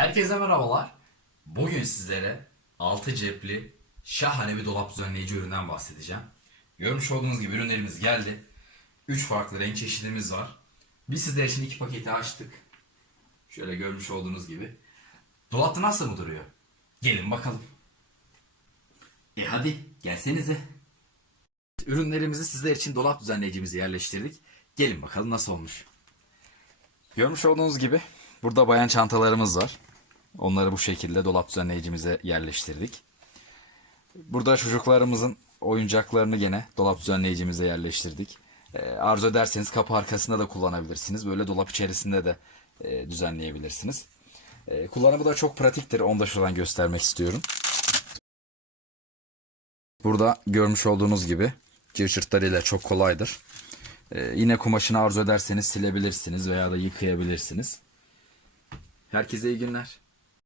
Herkese merhabalar. Bugün sizlere 6 cepli şahane bir dolap düzenleyici üründen bahsedeceğim. Görmüş olduğunuz gibi ürünlerimiz geldi. 3 farklı renk çeşidimiz var. Biz sizler için iki paketi açtık. Şöyle görmüş olduğunuz gibi. Dolapta nasıl mı duruyor? Gelin bakalım. E hadi gelsenize. Ürünlerimizi sizler için dolap düzenleyicimize yerleştirdik. Gelin bakalım nasıl olmuş. Görmüş olduğunuz gibi burada bayan çantalarımız var. Onları bu şekilde dolap düzenleyicimize yerleştirdik. Burada çocuklarımızın oyuncaklarını gene dolap düzenleyicimize yerleştirdik. Ee, arzu ederseniz kapı arkasında da kullanabilirsiniz. Böyle dolap içerisinde de e, düzenleyebilirsiniz. E, kullanımı da çok pratiktir. Onu da şuradan göstermek istiyorum. Burada görmüş olduğunuz gibi cırcırtlarıyla çok kolaydır. Ee, yine kumaşını arzu ederseniz silebilirsiniz veya da yıkayabilirsiniz. Herkese iyi günler.